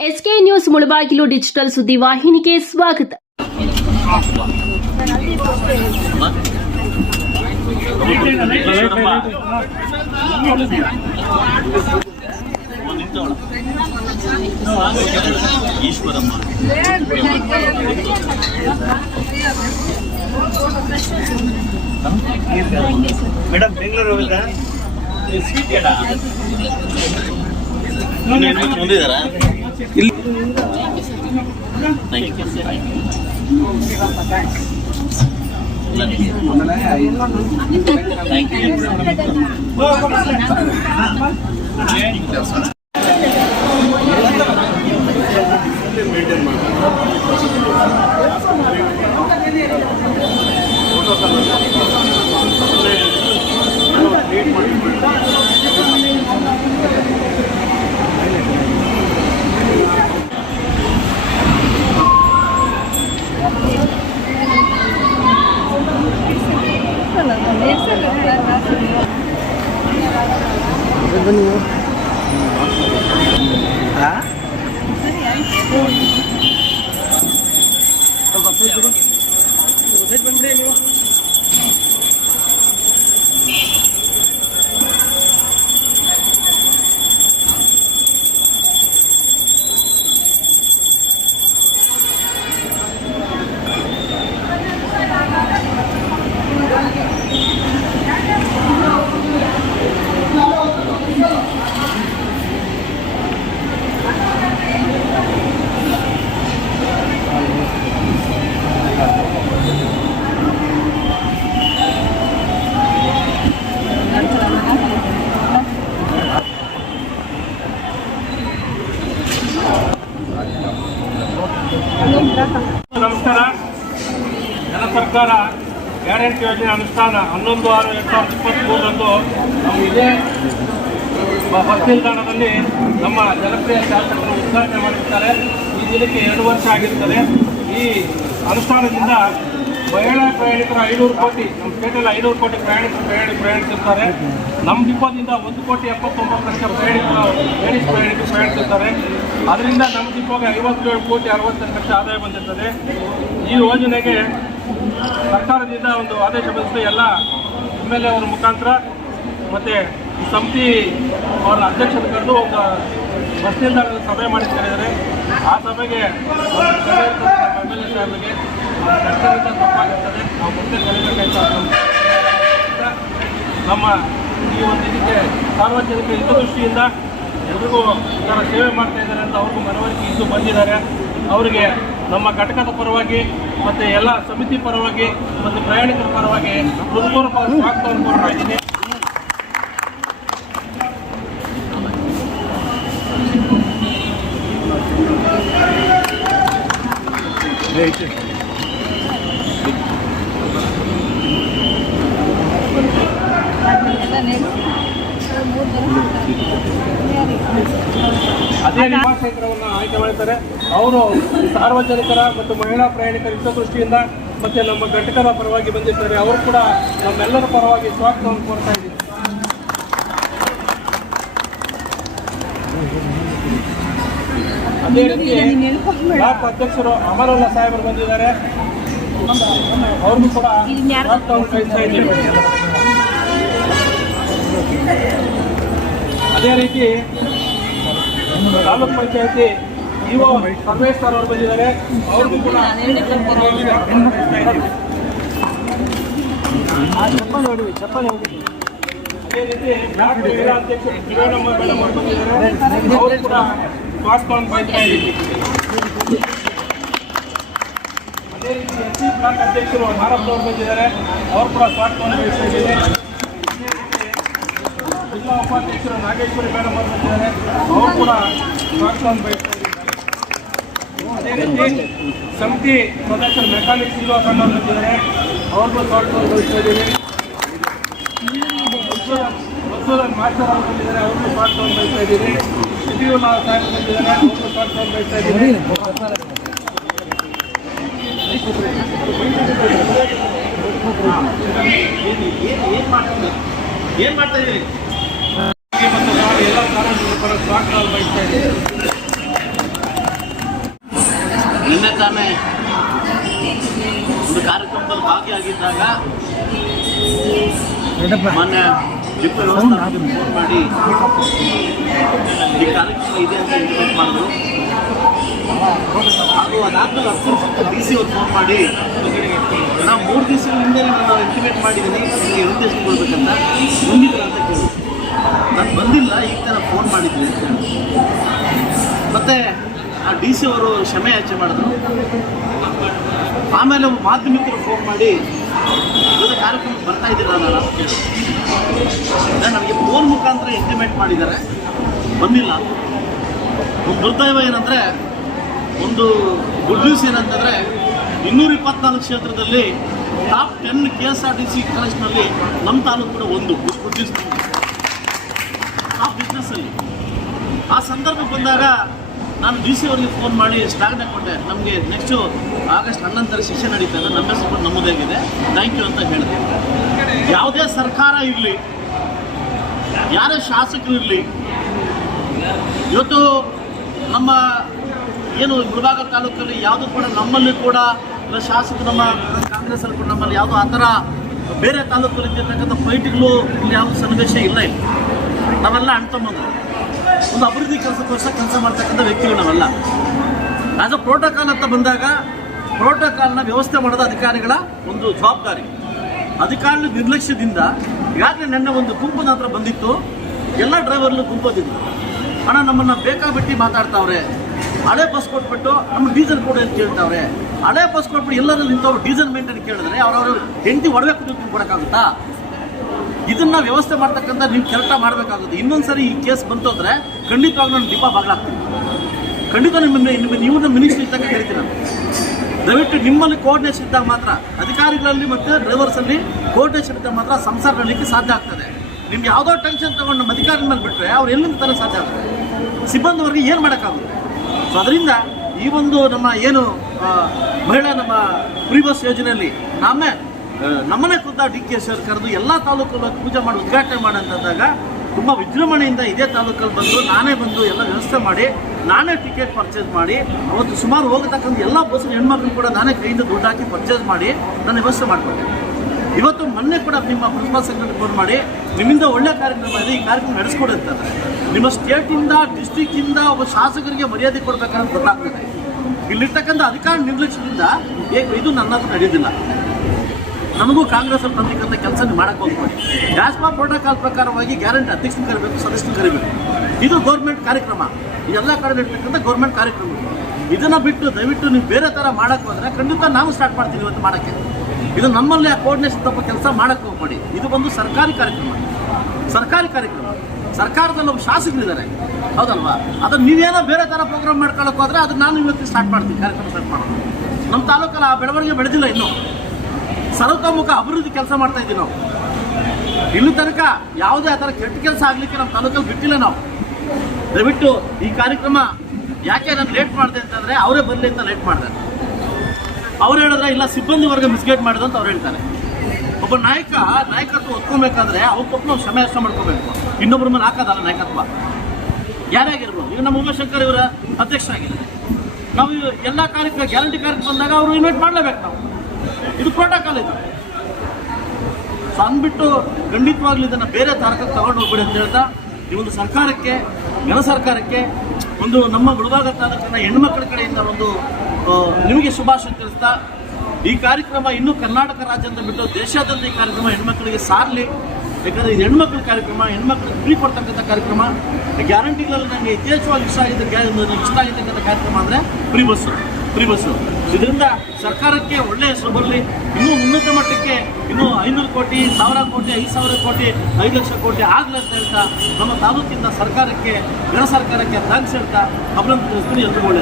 SK news Mulbagal digital ಸುದ್ದಿ ವಾಹಿನಿಗೆ ಸ್ವಾಗತ ಈಶ್ವರಮ್ಮ ಮೇಡಮ್ ಬೆಂಗಳೂರು ಹೋಗಿದ್ರಾ ಮುಂದಿದಾರಾ ಇಲ್ಲಿ thank you you. Ha? Huh? ಸರ್ಕಾರ ಗ್ಯಾರಂಟಿ ಯೋಜನೆ ಅನುಷ್ಠಾನ ಹನ್ನೊಂದು ಆರು ಎರಡು ಸಾವಿರದ ಇಪ್ಪತ್ತ್ಮೂರರಂದು ನಾವು ಇದೇ ಬಸ್ ನಿಲ್ದಾಣದಲ್ಲಿ ನಮ್ಮ ಜನಪ್ರಿಯ ಶಾಸಕರು ಉದ್ಘಾಟನೆ ಮಾಡಿರ್ತಾರೆ. ಈ ದಿನಕ್ಕೆ ಎರಡು ವರ್ಷ ಆಗಿರ್ತದೆ. ಈ ಅನುಷ್ಠಾನದಿಂದ ಮಹಿಳಾ ಪ್ರಯಾಣಿಕರು ಐನೂರು ಕೋಟಿ ನಮ್ಮ ಸ್ಟೇಟಲ್ಲಿ ಐನೂರು ಕೋಟಿ ಪ್ರಯಾಣಿಕರು ಪ್ರಯಾಣಿ ಪ್ರಯಾಣಿಸಿರ್ತಾರೆ ನಮ್ಮ ಡಿಪೋದಿಂದ ಒಂದು ಕೋಟಿ ಎಪ್ಪತ್ತೊಂಬತ್ತು ಲಕ್ಷ ಪ್ರಯಾಣಿಕರು ಲೇಡೀಸ್ ಪ್ರಯಾಣಿಕರು ಪ್ರಯಾಣಿಸಿರ್ತಾರೆ ಅದರಿಂದ ನಮ್ಮ ಡಿಪೋಗೆ ಐವತ್ತೇಳು ಕೋಟಿ ಅರವತ್ತೆಂಟು ಲಕ್ಷ ಆದಾಯ ಬಂದಿರ್ತದೆ. ಈ ಯೋಜನೆಗೆ ಸರ್ಕಾರದಿಂದ ಒಂದು ಆದೇಶ ಬಂದಿದ್ದು ಎಲ್ಲ ಎಂ ಎಲ್ ಎ ಅವರ ಮುಖಾಂತರ. ಮತ್ತು ಸಮಿತಿ ಅವರ ಅಧ್ಯಕ್ಷರು ಕರೆದು ಒಂದು ಬಸ್ ನಿಲ್ದಾಣದ ಸಭೆ ಮಾಡಿ ಕರೆದರೆ ಆ ಸಭೆಗೆ ಎಂ ಎಲ್ ಎ ಸಾಹೇಬರಿಗೆ ಸರ್ಕಾರದಿಂದ ನಾವು ಮುಂದೆ ಕಲಿಬೇಕಾಯ್ತು ನಮ್ಮ ಈ ಒಂದು ಇದಕ್ಕೆ ಸಾರ್ವಜನಿಕ ಹಿತದೃಷ್ಟಿಯಿಂದ ಎಲ್ರಿಗೂ ಈ ಸೇವೆ ಮಾಡ್ತಾ ಇದ್ದಾರೆ ಅಂತ ಅವ್ರಿಗೂ ಮನವರಿಕೆ ಇದ್ದು ಬಂದಿದ್ದಾರೆ. ಅವರಿಗೆ ನಮ್ಮ ಘಟಕದ ಪರವಾಗಿ ಮತ್ತು ಎಲ್ಲ ಸಮಿತಿ ಪರವಾಗಿ ಮತ್ತು ಪ್ರಯಾಣಿಕರ ಪರವಾಗಿ ಹೃತ್ಪೂರ್ವಕ ಸ್ವಾಗತವನ್ನು ಕೊಡ್ತಾ ಇದ್ದೀನಿ ಅದೇ ನಿವಾಸೇತರವನ್ನು ಆಯ್ಕೆ ಮಾಡ್ತಾರೆ. ಅವರು ಸಾರ್ವಜನಿಕರ ಮತ್ತು ಮಹಿಳಾ ಪ್ರಯಾಣಿಕರ ಹಿತದೃಷ್ಟಿಯಿಂದ ಮತ್ತೆ ನಮ್ಮ ಘಟಕದ ಪರವಾಗಿ ಬಂದಿದ್ದಾರೆ. ಅವರು ಕೂಡ ನಮ್ಮೆಲ್ಲರ ಪರವಾಗಿ ಸ್ವಾಗತವನ್ನು ಕೋರ್ತಾ ಇದ್ದೀವಿ. ಅದೇ ರೀತಿ ಬ್ಲಾಕ್ ಅಧ್ಯಕ್ಷರು ಅಮರಲ್ಲ ಸಾಹೇಬರು ಬಂದಿದ್ದಾರೆ. ಅವ್ರಿಗೂ ಕೂಡ ಸ್ವಾಗತವನ್ನು ಕಳಿಸ್ತಾ ಇದ್ದೀವಿ. ಅದೇ ರೀತಿ ತಾಲೂಕ್ ಪಂಚಾಯತಿ ಇಒ ಸರ್ವೇಶ್ ಸರ್ ಅವರು ಬಂದಿದ್ದಾರೆ. ಅವ್ರಿಗೂ ಕೂಡ ಚಪ್ಪಲಿ ಸ್ವಾಗತವನ್ನು ಚಪ್ಪಲಿ ಇದ್ದೀವಿ. ಅದೇ ರೀತಿ ಬ್ಲಾಕ್ ಮಹಿಳಾ ಅಧ್ಯಕ್ಷರು ಕಿರಣಮ್ಮ ಮೇಡಮ್ ಅವರು ಬಂದಿದ್ದಾರೆ. ಅವರು ಕೂಡ ಸ್ವಾಗತವನ್ನು ಬೈತಾ ಇದ್ದೀವಿ. ಅದೇ ರೀತಿ ಎಸ್ ಸಿ ಬ್ಲಾಕ್ ಅಧ್ಯಕ್ಷರು ಮಾರಪ್ಪ ಅವರು ಬಂದಿದ್ದಾರೆ. ಅವ್ರು ಕೂಡ ಸ್ವಾಗತವನ್ನು ಬಯಸ್ತಾ ಇದ್ದೀವಿ ಜಿಲ್ಲಾ ಉಪಾಧ್ಯಕ್ಷರು ನಾಗೇಶ್ವರಿ ಮೇಡಮ್ ಅವರು ಬಂದಿದ್ದಾರೆ. ಅವರು ಕೂಡ ಸ್ವಾಗತವನ್ನು ಬಯಸ್ತಾ ಇದ್ದಾರೆ ಅದೇ ರೀತಿ ಸಮಿತಿ ಸದಸ್ಯರು ಮೆಕಾನಿಕ್ ಸಿಲ್ವಾ ಅಣ್ಣವ್ರು ಬಂದಿದ್ದಾರೆ. ಅವ್ರಿಗೂ ಸ್ವಾಗತವನ್ನು ಬಯಸ್ತಾ ಇದ್ದೀವಿ ಮಸೂದನ್ ಮಾಸ್ಟರ್ ಅವರು ಬಂದಿದ್ದಾರೆ. ಅವ್ರಿಗೂ ಸ್ವಾಗತವನ್ನು ಬಯಸ್ತಾ ಇದ್ದೀವಿ ಸಿಟಿಯುಲ್ಲಾ ಸಾಹೇಬ್ ಬಂದಿದ್ದಾರೆ. ಅವ್ರಿಗೂ ಸ್ವಾಗತವನ್ನು ಬಯಸ್ತಾ ಇದ್ದೀವಿ ಏನ್ ಮಾಡ್ತಾ ಇದೀರಿ ಮತ್ತು ನಾವು ಎಲ್ಲ ಸಾರ್ವಜನಿಕರ ಸ್ವಾಗತವನ್ನು ಬಯಸ್ತಾ ಇದ್ದೀವಿ ನಿನ್ನೆ ತಾನೇ ಒಂದು ಕಾರ್ಯಕ್ರಮದಲ್ಲಿ ಭಾಗಿಯಾಗಿದ್ದಾಗ ಮೊನ್ನೆ ಡಿಪೋ ವ್ಯವಸ್ಥಾಪಕರು ಫೋನ್ ಮಾಡಿ ಈ ಕಾರ್ಯಕ್ರಮ ಇದೆ ಅಂತ ಇಂಟಿಮೇಟ್ ಮಾಡಿದ್ರು. ಹಾಗೂ ಅದಾದ್ಮೇಲೆ ಹತ್ತು ಡಿ ಸಿ ಅವ್ರು ಫೋನ್ ಮಾಡಿ ನಾವು ಮೂರು ದಿವಸಗಳಿಂದ ನಾನು ಇಂಟಿಮೇಟ್ ಮಾಡಿದ್ದೀನಿ ನಿಮಗೆ ಒಂದು ದಿವಸ ಕೊಡ್ಬೇಕಂತ? ಬಂದಿಲ್ಲ ಅಂತ ಕೇಳಿ ನಾನು ಬಂದಿಲ್ಲ ಈಗ ನಾನು ಫೋನ್ ಮಾಡಿದ್ದೀನಿ ಮತ್ತೆ ಆ ಡಿ ಸಿ ಅವರು ಕ್ಷಮೆ ಯಾಚೆ ಮಾಡಿದ್ರು. ಆಮೇಲೆ ಮಾಧ್ಯಮಿಕರು ಫೋನ್ ಮಾಡಿ ಇವತ್ತು ಕಾರ್ಯಕ್ರಮಕ್ಕೆ ಬರ್ತಾ ಇದ್ದೀರಾ ನಾನು ನಾನು ನನಗೆ ಫೋನ್ ಮುಖಾಂತರ ಇಂಟಿಮೇಟ್ ಮಾಡಿದ್ದಾರೆ. ಬಂದಿಲ್ಲ. ಒಂದು ದುರ್ದೈವ ಏನಂದರೆ, ಒಂದು ಗುಡ್ ನ್ಯೂಸ್ ಏನಂತಂದರೆ, ಇನ್ನೂರ ಇಪ್ಪತ್ನಾಲ್ಕು ಕ್ಷೇತ್ರದಲ್ಲಿ top ten K S R T C ಕಾಲೇಜ್ನಲ್ಲಿ ನಮ್ಮ ತಾಲೂಕು ಕೂಡ ಒಂದು ಗುಡ್ ನ್ಯೂಸ್ ಟಾಪ್ ಬಿಸ್ನೆಸ್ಸಲ್ಲಿ ಆ ಸಂದರ್ಭ ಬಂದಾಗ ನಾನು ಡಿ ಸಿ ಅವರಿಗೆ ಫೋನ್ ಮಾಡಿ ಸ್ಟಾಗ್ನ ಕೊಟ್ಟೆ ನಮಗೆ ನೆಕ್ಸ್ಟು ಆಗಸ್ಟ್ ಹನ್ನೊಂದರ ಶಿಕ್ಷೆ ನಡೀತಾ ಇದೆ. ನಮ್ಮ ಹೆಸರು ಕೂಡ ನಮ್ಮದಾಗಿದೆ ಥ್ಯಾಂಕ್ ಯು ಅಂತ ಹೇಳಿದೆ. ಯಾವುದೇ ಸರ್ಕಾರ ಇರಲಿ, ಯಾರೇ ಶಾಸಕರು ಇರಲಿ, ಇವತ್ತು ನಮ್ಮ ಏನು ಮುಳಬಾಗ ತಾಲೂಕಲ್ಲಿ ಯಾವುದು ಕೂಡ ನಮ್ಮಲ್ಲಿ ಕೂಡ ಶಾಸಕರು ನಮ್ಮ ಕಾಂಗ್ರೆಸ್ಸಲ್ಲಿ ಕೂಡ ನಮ್ಮಲ್ಲಿ ಯಾವುದೋ ಆ ಥರ ಬೇರೆ ತಾಲೂಕಲ್ಲಿ ಇರ್ತಕ್ಕಂಥ ಫೈಟ್ಗಳು ಇಲ್ಲಿ ಯಾವುದು ಸನ್ನಿವೇಶ ಇಲ್ಲ ಇಲ್ಲಿ. ನಾವೆಲ್ಲ ಅಣ್ತಂಬಂದು ಒಂದು ಅಭಿವೃದ್ಧಿ ಕೆಲಸಕ್ಕೋಸ್ಕರ ಕೆಲಸ ಮಾಡ್ತಕ್ಕಂಥ ವ್ಯಕ್ತಿಗಳು ನಾವೆಲ್ಲ. ಆಸ್ ಅ ಪ್ರೋಟೋಕಾಲ್ ಅಂತ ಬಂದಾಗ ಪ್ರೋಟೋಕಾಲ್ನ ವ್ಯವಸ್ಥೆ ಮಾಡೋದು ಅಧಿಕಾರಿಗಳ ಒಂದು ಜವಾಬ್ದಾರಿ. ಅಧಿಕಾರಿಗಳ ನಿರ್ಲಕ್ಷ್ಯದಿಂದ ಈಗಾಗಲೇ ನನ್ನ ಒಂದು ಗುಂಪು ಹತ್ರ ಬಂದಿತ್ತು, ಎಲ್ಲ ಡ್ರೈವರ್ಲು ಗುಂಪೋದಿದ್ರು ಹಣ ನಮ್ಮನ್ನು ಬೇಕಾಬಿಟ್ಟು ಮಾತಾಡ್ತಾವ್ರೆ? ಹಳೆ ಬಸ್ ಕೊಟ್ಬಿಟ್ಟು ನಮ್ಮ ಡೀಸೆಲ್ ಕೊಡಿ ಅಂತ ಕೇಳ್ತಾವ್ರೆ? ಹಳೆ ಬಸ್ ಕೊಟ್ಬಿಟ್ಟು ಎಲ್ಲರೂ ನಿಂತವ್ರು ಡೀಸೆಲ್ ಮೇಂಟೈನ್ ಕೇಳಿದ್ರೆ ಅವ್ರವ್ರು ಹೆಂಡತಿ ಒಡವೆ ಕೊಡೋಕ್ಕಾಗುತ್ತಾ? ಇದನ್ನ ವ್ಯವಸ್ಥೆ ಮಾಡ್ತಕ್ಕಂಥ ನೀವು ಕೆಲಸ ಮಾಡಬೇಕಾಗುತ್ತೆ. ಇನ್ನೊಂದ್ಸರಿ ಈ ಕೇಸ್ ಬಂತು ಅಂದರೆ ಖಂಡಿತವಾಗ್ಲೂ ನಾನು ದೀಪ ಬಾಗ್ಲಾಗ್ತೀನಿ ಖಂಡಿತ ನಿಮ್ಮ ನೀವು ನಮ್ಮ ಮಿನಿಸ್ಟ್ರಿ ಇದ್ದಾಗ ಹೇಳ್ತೀನಿ ನಾನು ದಯವಿಟ್ಟು ನಿಮ್ಮಲ್ಲಿ ಕೋಆರ್ಡಿನೇಷನ್ ಇದ್ದಾಗ ಮಾತ್ರ, ಅಧಿಕಾರಿಗಳಲ್ಲಿ ಮತ್ತು ಡ್ರೈವರ್ಸಲ್ಲಿ ಕೋಆರ್ಡಿನೇಷನ್ ಇದ್ದಾಗ ಮಾತ್ರ ಸಂಸಾರ ಮಾಡಲಿಕ್ಕೆ ಸಾಧ್ಯ ಆಗ್ತದೆ. ನಿಮ್ಗೆ ಯಾವುದೋ ಟೆನ್ಷನ್ ತಗೊಂಡು ನಮ್ಮ ಅಧಿಕಾರಿ ಮೇಲೆ ಬಿಟ್ಟರೆ ಅವ್ರು ಎಲ್ಲಿಂದ ತರ ಸಾಧ್ಯ ಆಗುತ್ತೆ? ಸಿಬ್ಬಂದಿ ವರ್ಗ ಏನು ಮಾಡೋಕ್ಕಾಗುತ್ತೆ? ಸೊ ಅದರಿಂದ ಈ ಒಂದು ನಮ್ಮ ಏನು ಮಹಿಳಾ ನಮ್ಮ ಫ್ರೀ ಬಸ್ ಯೋಜನೆಯಲ್ಲಿ ನಾಮೇ ನಮ್ಮನೆ ಖುದ್ದ ಡಿ ಕೆ ಸರ್ ಕರೆದು ಎಲ್ಲ ತಾಲೂಕಲ್ಲಿ ಪೂಜೆ ಮಾಡಿ ಉದ್ಘಾಟನೆ ಮಾಡಂತಂದಾಗ ತುಂಬ ವಿಜೃಂಭಣೆಯಿಂದ ಇದೇ ತಾಲೂಕಲ್ಲಿ ಬಂದು ನಾನೇ ಬಂದು ಎಲ್ಲ ವ್ಯವಸ್ಥೆ ಮಾಡಿ, ನಾನೇ ಟಿಕೆಟ್ ಪರ್ಚೇಸ್ ಮಾಡಿ, ಅವತ್ತು ಸುಮಾರು ಹೋಗತಕ್ಕಂಥ ಎಲ್ಲ ಬಸ್ ಹೆಣ್ಮಕ್ಳು ಕೂಡ ನಾನೇ ಕೈಯಿಂದ ದುಡ್ಡು ಹಾಕಿ ಪರ್ಚೇಸ್ ಮಾಡಿ ನಾನು ವ್ಯವಸ್ಥೆ ಮಾಡಿಕೊಂಡೆ ಇವತ್ತು ಮೊನ್ನೆ ಕೂಡ ನಿಮ್ಮ ಪ್ರಿನ್ಸಿಪಾಲ್ ಸೆಕ್ರೆಟರಿ ಫೋನ್ ಮಾಡಿ, ನಿಮ್ಮಿಂದ ಒಳ್ಳೆ ಕಾರ್ಯಕ್ರಮ ಇದೆ, ಈ ಕಾರ್ಯಕ್ರಮ ನಡೆಸ್ಕೊಡಿ ಅಂತಾರೆ. ನಿಮ್ಮ ಸ್ಟೇಟಿಂದ ಡಿಸ್ಟಿಕ್ಕಿಂದ ಒಬ್ಬ ಶಾಸಕರಿಗೆ ಮರ್ಯಾದೆ ಕೊಡ್ಬೇಕಂತ ಗೊತ್ತಾಗ್ತದೆ. ಇಲ್ಲಿರ್ತಕ್ಕಂಥ ಅಧಿಕಾರ ನಿರ್ಲಕ್ಷ್ಯದಿಂದ ಇದು ನನ್ನ ಹತ್ರ ನಡೆಯೋದಿಲ್ಲ ನಮಗೂ ಕಾಂಗ್ರೆಸ್ ಅಲ್ಲಿ ತಂದಿಕ್ಕಂಥ ಕೆಲಸ ಮಾಡಕ್ಕೆ ಹೋಗ್ಬೇಡಿ. ಗ್ಯಾಸ್ಪಾ ಪ್ರೋಟೋಕಾಲ್ ಪ್ರಕಾರವಾಗಿ ಗ್ಯಾರಂಟಿ ಅಧ್ಯಕ್ಷನ ಕರಿಬೇಕು, ಸದಸ್ಯನ ಕರಿಬೇಕು. ಇದು ಗೌರ್ಮೆಂಟ್ ಕಾರ್ಯಕ್ರಮ. ಇದೆಲ್ಲ ಕಡೆ ಇರ್ತಕ್ಕಂಥ ಗೌರ್ಮೆಂಟ್ ಕಾರ್ಯಕ್ರಮ. ಇದನ್ನ ಬಿಟ್ಟು ದಯವಿಟ್ಟು ನೀವು ಬೇರೆ ಥರ ಮಾಡಕ್ ಹೋದ್ರೆ ಖಂಡಿತ ನಾವು ಸ್ಟಾರ್ಟ್ ಮಾಡ್ತೀವಿ ಇವತ್ತು ಮಾಡೋಕ್ಕೆ. ಇದು ನಮ್ಮಲ್ಲಿ ಕೋರ್ಡಿನೇಷನ್ ತಪ್ಪ ಕೆಲಸ ಮಾಡಕ್ ಹೋಗ್ಬೇಡಿ. ಇದು ಬಂದು ಸರ್ಕಾರಿ ಕಾರ್ಯಕ್ರಮ. ಸರ್ಕಾರಿ ಕಾರ್ಯಕ್ರಮ. ಸರ್ಕಾರದಲ್ಲಿ ಒಬ್ಬ ಶಾಸಕರಿದ್ದಾರೆ. ಹೌದಲ್ವಾ? ಅದನ್ನ ನೀವೇನೋ ಬೇರೆ ಥರ ಪ್ರೋಗ್ರಾಮ್ ಮಾಡ್ಕೊಳಕ್ ಹೋದ್ರೆ ಅದನ್ನ ನಾನು ಇವತ್ತು ಸ್ಟಾರ್ಟ್ ಮಾಡ್ತೀನಿ, ಕಾರ್ಯಕ್ರಮ ಸ್ಟಾರ್ಟ್ ಮಾಡೋದು. ನಮ್ಮ ತಾಲೂಕಲ್ಲಿ ಆ ಬೆಳವಣಿಗೆ ಬೆಳೆದಿಲ್ಲ ಇನ್ನೂ. ಸರ್ವತೋಮುಖ ಅಭಿವೃದ್ಧಿ ಕೆಲಸ ಮಾಡ್ತಾ ಇದ್ದೀವಿ ನಾವು. ಇಲ್ಲಿ ತನಕ ಯಾವುದೇ ಆ ಥರ ಕೆಟ್ಟ ಕೆಲಸ ಆಗಲಿಕ್ಕೆ ನಮ್ಮ ತಾಲೂಕಲ್ಲಿ ಬಿಟ್ಟಿಲ್ಲ ನಾವು. ದಯವಿಟ್ಟು ಈ ಕಾರ್ಯಕ್ರಮ ಯಾಕೆ ನಾನು ಲೇಟ್ ಮಾಡಿದೆ ಅಂತಂದರೆ ಅವರೇ ಬರಲಿ ಅಂತ ಲೇಟ್ ಮಾಡಿದೆ. ಅವ್ರು ಹೇಳಿದ್ರೆ ಇಲ್ಲ, ಸಿಬ್ಬಂದಿ ವರ್ಗ ಮಿಸ್ಗೈಡ್ ಮಾಡಿದೆ ಅಂತ ಅವ್ರು ಹೇಳ್ತಾರೆ. ಒಬ್ಬ ನಾಯಕ, ನಾಯಕತ್ವ ಒತ್ಕೊಬೇಕಾದ್ರೆ ತಪ್ಪು ನಾವು ಕ್ಷಮೆ ಅಷ್ಟ ಮಾಡ್ಕೋಬೇಕು. ಇನ್ನೊಬ್ಬರ ಮೇಲೆ ಹಾಕೋದಲ್ಲ ನಾಯಕತ್ವ. ಯಾರೇ ಆಗಿರ್ಬೋದು. ಈಗ ನಮ್ಮ ಉಮಾಶಂಕರ್ ಇವರ ಅಧ್ಯಕ್ಷರಾಗಿದ್ದಾರೆ. ನಾವು ಎಲ್ಲ ಕಾರ್ಯಕ್ರಮ ಗ್ಯಾರಂಟಿ ಕಾರ್ಯಕ್ರಮ ಬಂದಾಗ ಅವರು ಇನ್ವೈಟ್ ಮಾಡಲೇಬೇಕು ನಾವು. ಇದು ಪ್ರೋಟೋಕಾಲ್ ಇದು ಸೊ ಅಂದ್ಬಿಟ್ಟು ಖಂಡಿತವಾಗ್ಲೂ ಇದನ್ನು ಬೇರೆ ತಾರಕಕ್ಕೆ ತಗೊಂಡು ಹೋಗ್ಬಿಡಿ ಅಂತ ಹೇಳ್ತಾ, ಈ ಒಂದು ಸರ್ಕಾರಕ್ಕೆ, ಜನ ಸರ್ಕಾರಕ್ಕೆ ಒಂದು ನಮ್ಮ ಗುಳಬಾಗ ತಾಲೂಕಿನ ಹೆಣ್ಮಕ್ಳ ಕಡೆಯಿಂದ ಒಂದು ನಿಮಗೆ ಶುಭಾಶಯ ತಿಳಿಸ್ತಾ, ಈ ಕಾರ್ಯಕ್ರಮ ಇನ್ನೂ ಕರ್ನಾಟಕ ರಾಜ್ಯ ಅಂತ ಬಿಟ್ಟು ದೇಶಾದ್ಯಂತ ಈ ಕಾರ್ಯಕ್ರಮ ಹೆಣ್ಮಕ್ಳಿಗೆ ಸಾರಲಿ. ಯಾಕಂದರೆ ಇದು ಹೆಣ್ಮಕ್ಳ ಕಾರ್ಯಕ್ರಮ, ಹೆಣ್ಮಕ್ಳಿಗೆ ಫ್ರೀ ಕೊಡ್ತಕ್ಕಂಥ ಕಾರ್ಯಕ್ರಮ. ಗ್ಯಾರಂಟಿಗಳಲ್ಲಿ ನನಗೆ ಯಥೇಚ್ಛವಾಗಿ ಇಷ್ಟ ನನಗೆ ಇಷ್ಟ ಆಗಿರ್ತಕ್ಕಂಥ ಕಾರ್ಯಕ್ರಮ ಅಂದರೆ ಫ್ರೀ ಬಸ್ಸು. ಫ್ರೀ ಬಸ್ಸು ಇದರಿಂದ ಸರ್ಕಾರಕ್ಕೆ ಒಳ್ಳೆಯ ಹೆಸರು ಬರಲಿ. ಇನ್ನೂ ಉನ್ನತ ಮಟ್ಟಕ್ಕೆ ಇನ್ನೂ ಐನೂರು ಕೋಟಿ, ಸಾವಿರ ಕೋಟಿ, ಐದು ಸಾವಿರ ಕೋಟಿ, ಐದು ಲಕ್ಷ ಕೋಟಿ ಆಗಲಿ ಅಂತ ಹೇಳ್ತಾ ನಮ್ಮ ತಾಲೂಕಿನ ಸರ್ಕಾರಕ್ಕೆ ಜನ ಸರ್ಕಾರಕ್ಕೆ ಥ್ಯಾಂಕ್ಸ್ ಹೇಳ್ತಾ ಅಭಿನಂದನೆ ತಿಳಿಸ್ತೀನಿ. ಎಲ್ರಿಗೂ